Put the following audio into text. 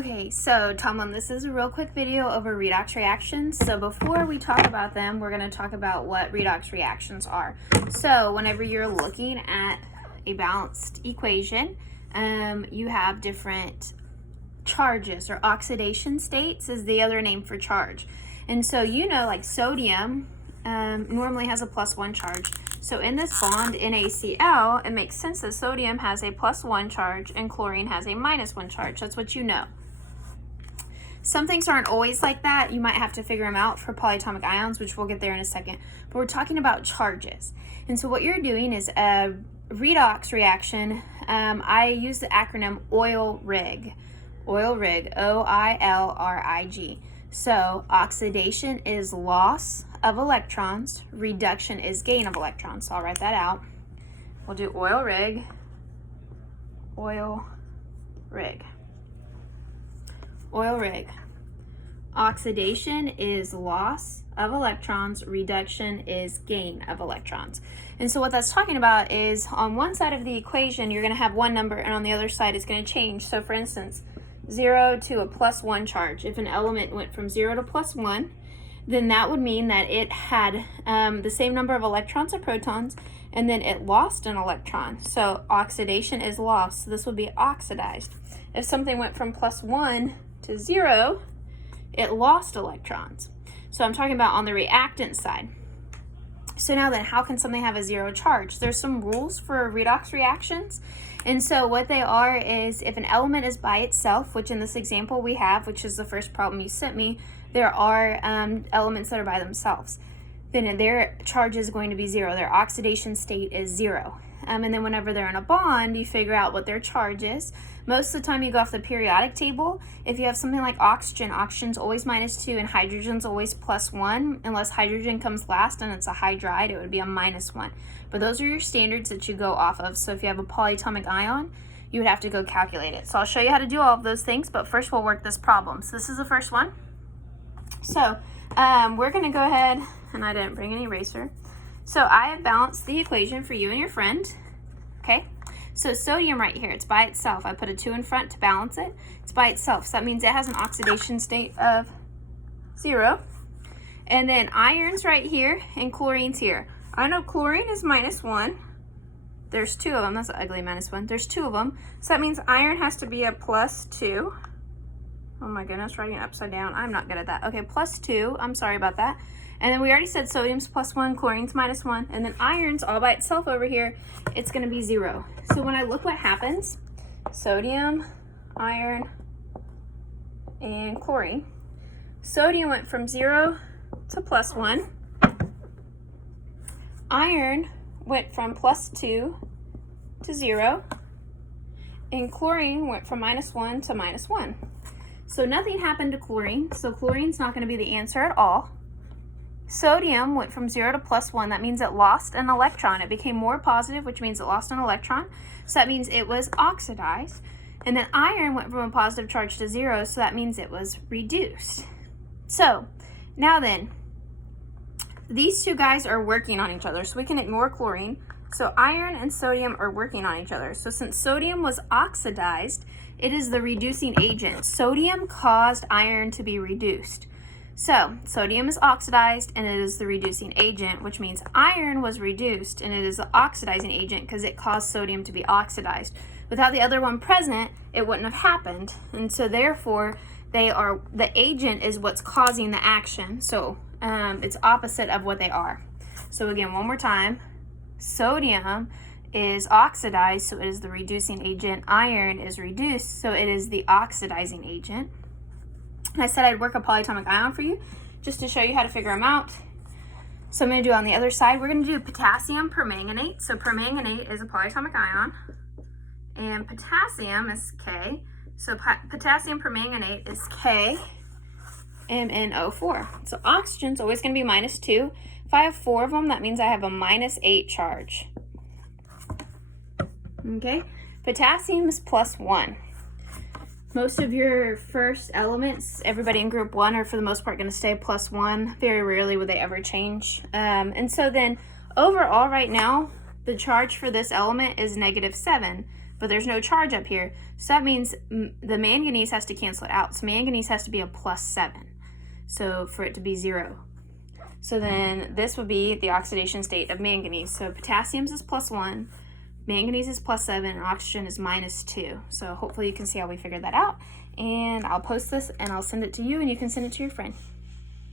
Okay, so Tomlin, this is a real quick video over redox reactions. So before we talk about them, we're going to talk about what redox reactions are. So whenever you're looking at a balanced equation, you have different charges, or oxidation states is the other name for charge. And so like sodium normally has a +1 charge. So in this bond NaCl, it makes sense that sodium has a +1 charge and chlorine has a -1 charge. That's what you know. Some things aren't always like that. You might have to figure them out for polyatomic ions, which we'll get there in a second. But we're talking about charges. And so what you're doing is a redox reaction. I use the acronym OIL-RIG. OIL-RIG, O-I-L-R-I-G. So oxidation is loss of electrons, reduction is gain of electrons. So I'll write that out. We'll do OIL-RIG, OIL-RIG. OIL-RIG. Oxidation is loss of electrons, reduction is gain of electrons. And so what that's talking about is on one side of the equation, you're going to have one number, and on the other side, it's going to change. So for instance, 0 to a +1 charge. If an element went from 0 to +1, then that would mean that it had the same number of electrons or protons, and then it lost an electron. So oxidation is lost. So this would be oxidized. If something went from +1 to 0, it lost electrons. So I'm talking about on the reactant side. So now then, how can something have a 0 charge? There's some rules for redox reactions. And so what they are is if an element is by itself, which in this example we have, which is the first problem you sent me, there are elements that are by themselves. Then their charge is going to be 0. Their oxidation state is 0. And then whenever they're in a bond, you figure out what their charge is. Most of the time you go off the periodic table. If you have something like oxygen, oxygen's always -2 and hydrogen's always +1. Unless hydrogen comes last and it's a hydride, it would be a -1. But those are your standards that you go off of. So if you have a polyatomic ion, you would have to go calculate it. So I'll show you how to do all of those things, but first we'll work this problem. So this is the first one. So we're going to go ahead, and I didn't bring an eraser. So I have balanced the equation for you and your friend, okay? So sodium right here, it's by itself. I put a 2 in front to balance it. It's by itself, so that means it has an oxidation state of 0. And then iron's right here, and chlorine's here. I know chlorine is -1. There's 2 of them. That's an ugly -1. There's 2 of them, so that means iron has to be a +2. Oh my goodness, writing it upside down. I'm not good at that. Okay, +2. I'm sorry about that. And then we already said sodium's +1, chlorine's -1, and then iron's all by itself over here. It's going to be 0. So when I look what happens, sodium, iron, and chlorine. Sodium went from 0 to +1. Iron went from +2 to 0. And chlorine went from -1 to -1. So nothing happened to chlorine, so chlorine's not going to be the answer at all. Sodium went from 0 to +1. That means it lost an electron. It became more positive, which means it lost an electron. So that means it was oxidized. And then iron went from a positive charge to 0, so that means it was reduced. So now then, these two guys are working on each other, so we can ignore chlorine. So iron and sodium are working on each other. So since sodium was oxidized, it is the reducing agent. Sodium caused iron to be reduced. So sodium is oxidized and it is the reducing agent, which means iron was reduced and it is the oxidizing agent because it caused sodium to be oxidized. Without the other one present, it wouldn't have happened. And so therefore, the agent is what's causing the action. So it's opposite of what they are. So again, one more time, sodium is oxidized, so it is the reducing agent. Iron is reduced, so it is the oxidizing agent. And I said I'd work a polyatomic ion for you just to show you how to figure them out. So I'm going to do on the other side, we're going to do potassium permanganate. So permanganate is a polyatomic ion, and potassium is K. So potassium permanganate is KMnO4. So oxygen's always going to be -2. If I have 4 of them, that means I have a -8 charge. Okay, potassium is +1. Most of your first elements, everybody in group 1 are for the most part going to stay +1. Very rarely would they ever change. And so then overall right now, the charge for this element is -7. but there's no charge up here. So that means the manganese has to cancel it out. So manganese has to be a +7. So for it to be 0. So then this would be the oxidation state of manganese. So potassium's is +1, manganese is +7, and oxygen is -2. So hopefully you can see how we figured that out. And I'll post this and I'll send it to you, and you can send it to your friend.